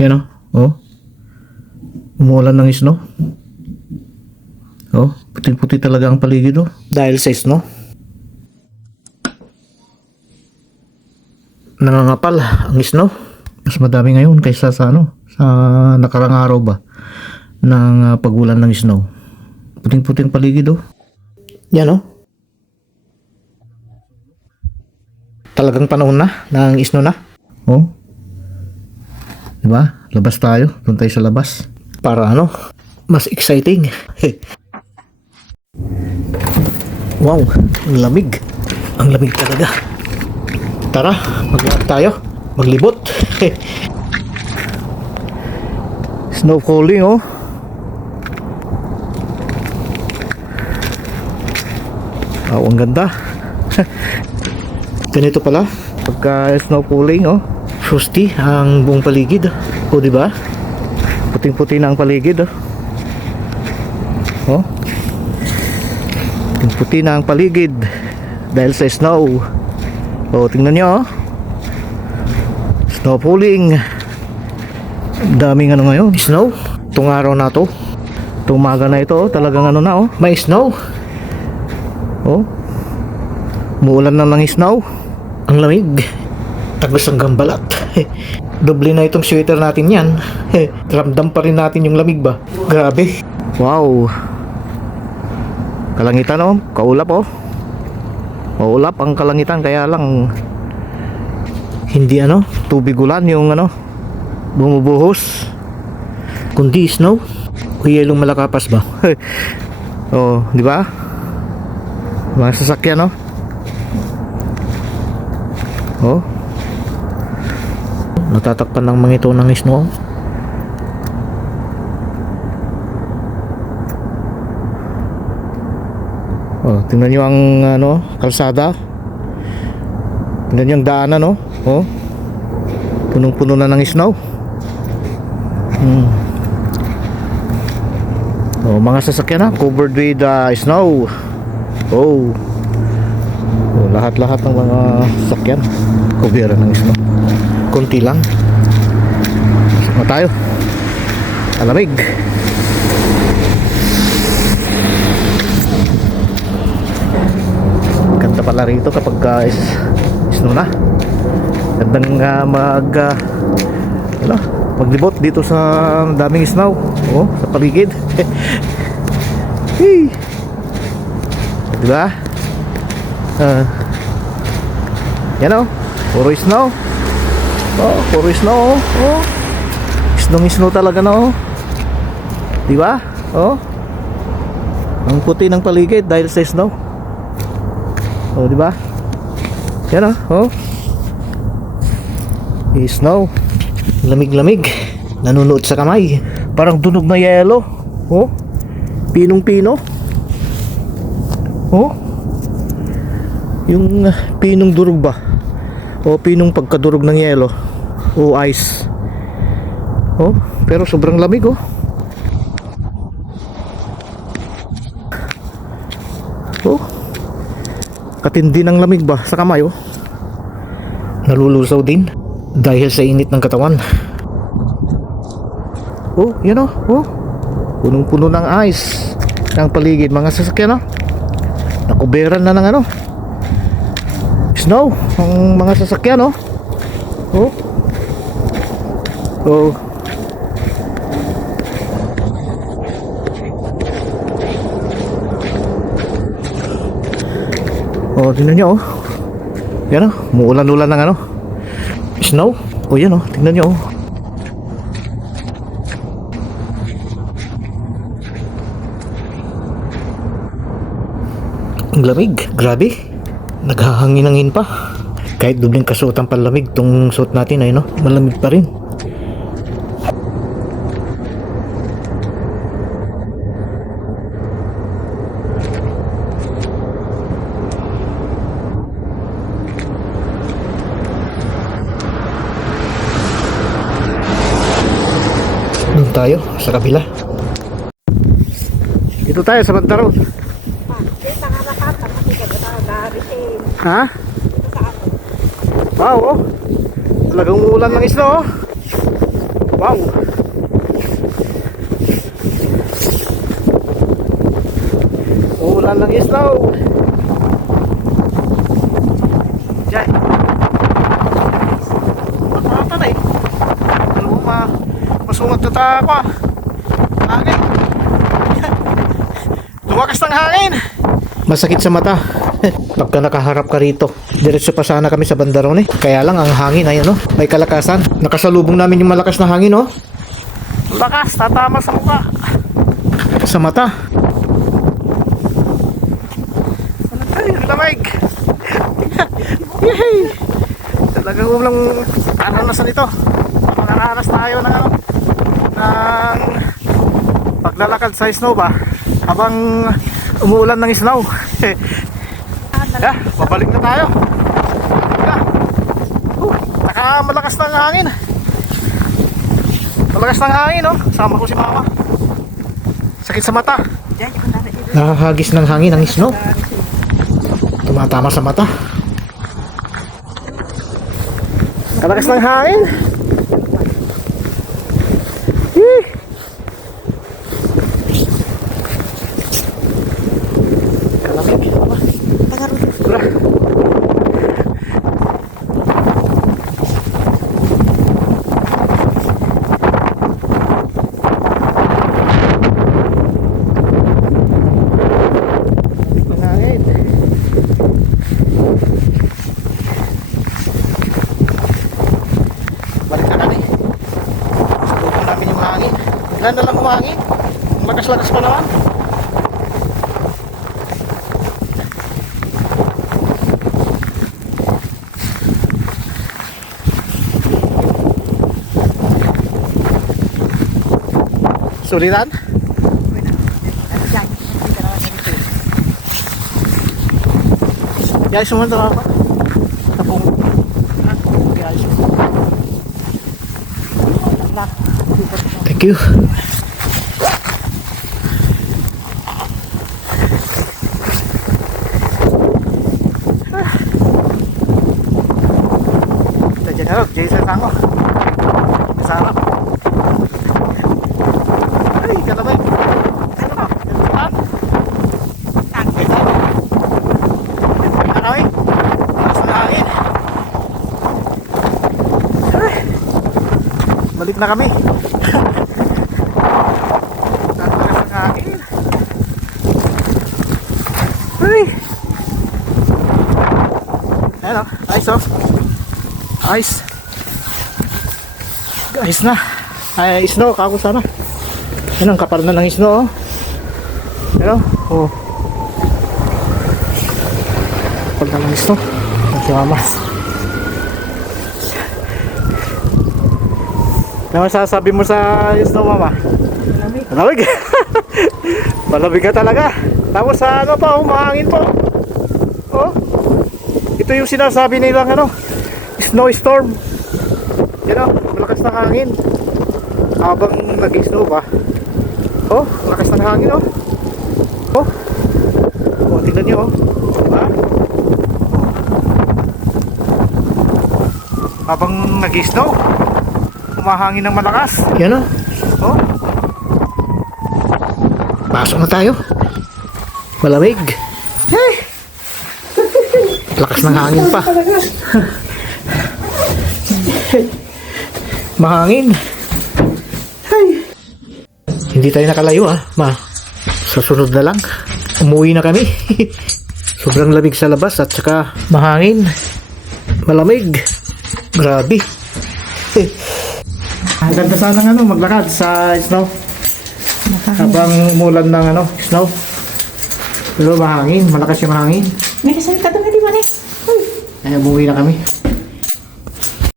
Yan o. Oh. Umuulan ng snow. Oh, puting-puti talaga ang paligid oh. Dahil sa snow. Nangangapal ang snow. Mas madami ngayon kaysa sa sa nakarang araw ba ng pagulan ng snow. Puting-puting paligid oh. Yan oh. Talagang panahon na ng snow na. Oh. Diba? Labas tayo. Doon tayo sa labas. Para mas exciting. Wow, ang lamig. Ang lamig talaga. Tara, maglakad tayo. Maglibot. Snow falling oh. Oh, ang ganda. Ganito pala pagka snow falling oh. Frosty ang buong paligid. O di ba? Puting-puti na ang paligid oh. Oh. Puting-puti na ang paligid dahil sa snow. Oh, tingnan niyo oh. Snow falling. Daming ngayon, snow. Itong araw na to. Tumaga na ito oh. Talagang na oh. May snow. Oh. Muulan na ng snow. Ang lamig. Tagos hanggang balat. Doble na itong sweater natin yan. Ramdam pa rin natin yung lamig ba? Grabe. Wow. Kalangitan oh. Kaulap oh. Maulap ang kalangitan kaya lang hindi tubig ulan yung bumubuhos. Kundi snow. O yelong malakapas ba? Oh, di ba? Mga sasakyan oh. Oh. Natatakpan ng mga ito ng snow. Oh, tingnan nyo ang kalsada. Tingnan nyo ang daanan oh. Punong-puno na ng snow. Oh, mga sasakyan covered with snow. Oh. Oh, lahat-lahat ng mga sasakyan covered ng snow. Kunti lang. Sama tayo. Alamig. Ganda pala rito kapag snow na. Gandang maglibot dito sa daming snow. Oh, sa paligid. Hey. Diba? Yan oh. Puro snow. Oh, puro snow oh. Snow talaga na oh. Diba? Oh. Ang puti ng paligid dahil sa snow. Oh, diba? Yan oh. Snow. Lamig-lamig. Nanunuot sa kamay. Parang tunog na yelo. Oh. Pinong-pino. Oh. Yung pinong durog ba? O pinong pagkadurog ng yelo o ice. Oh, pero sobrang lamig oh. Oh. Katindi ng lamig ba sa kamay oh. Nalulusaw din dahil sa init ng katawan. Oh, yan oh. Oh. Punong-puno ng ice ang paligid, mga sasakyan oh. Nakuberan na ng snow ang mga sasakyan oh. Oh. Oh. Oh, tingnan nyo oh. Yan oh, muulan-ulan ng snow. Oh, yan oh, tingnan nyo oh. Ang lamig, grabe. Naghahangin-hangin pa. Kahit dubling kasuot ang palamig tong suot natin ay malamig pa rin. Doon tayo sa kabila. Dito tayo sa Bantaro. Ha? Wow, oh. Talagang umulan ng snow oh. Wow. Ulan ng snow. Diyan. Makata na eh. Alam mo, masungat na tayo ako ah. Hangin. Lumakas ng hangin. Masakit sa mata. Pagka nakaharap ka rito. Diretso pa sana kami sa bandaron eh. Kaya lang ang hangin ay ano, may kalakasan. Nakasalubong namin yung malakas na hangin oh. Lakas, tatama sa mukha. Sa mata. Ay, lamig. Yay! Talagang ulang karanasan ito. Nakaranas tayo ng ano, ng paglalakad sa snow ba habang umuulan ng snow. Yeah, babalik na tayo. Malakas ng hangin. Malakas ng hangin oh. Sama ko si mama. Sakit sa mata. Nakahagis ng hangin ang snow. Tumatama sa mata. Malakas ng hangin. Yee! Kalamig. Tara. Balik na kami. Subukan namin yung hangin. Ilan na lang humangin. Lakas-lakas pa naman. Sulitan? Guys, sumunod na ako. Tapong. Guys. Thank you. Kita dyan harap, Jason Tango. Sarap. Ay, kalabay. Ano ba? Kalabay? Kalabay? Nasa hangin. Balik na kami. Naglakas ang hangin. Ay! Ayan o, ice o. Ice. Ice na. Ay, snow, kako sana. Ayan ang kapal na ng snow o. Ayan o. Kapal na ng snow. Ang si mama. Ano masasabi mo sa snow mama? Malamig. Malamig? Malamig ka talaga. Tapos sa ano pa, humahangin po. Oh. Ito yung sinasabi nilang ano, snow storm. Yan o, malakas na hangin. Habang nag-snow pa. Oh, malakas na hangin oh. Oh. Oh, tingnan niyo oh. Diba? Habang nag-snow, humahangin ng malakas. Yan o. Oh. Pasok na tayo. Malamig. Hey! Lakas ng hangin pa. Mahangin. Hey! Hindi tayo nakalayo ma. Sa sunod na lang. Umuwi na kami. Sobrang lamig sa labas at saka mahangin. Malamig. Grabe. Ang ganda sana ng maglakad sa snow. Habang umulan ng snow. Pero mahangin, malakas yung hangin. May kasama ka doon, di ba? Kaya umuwi na kami.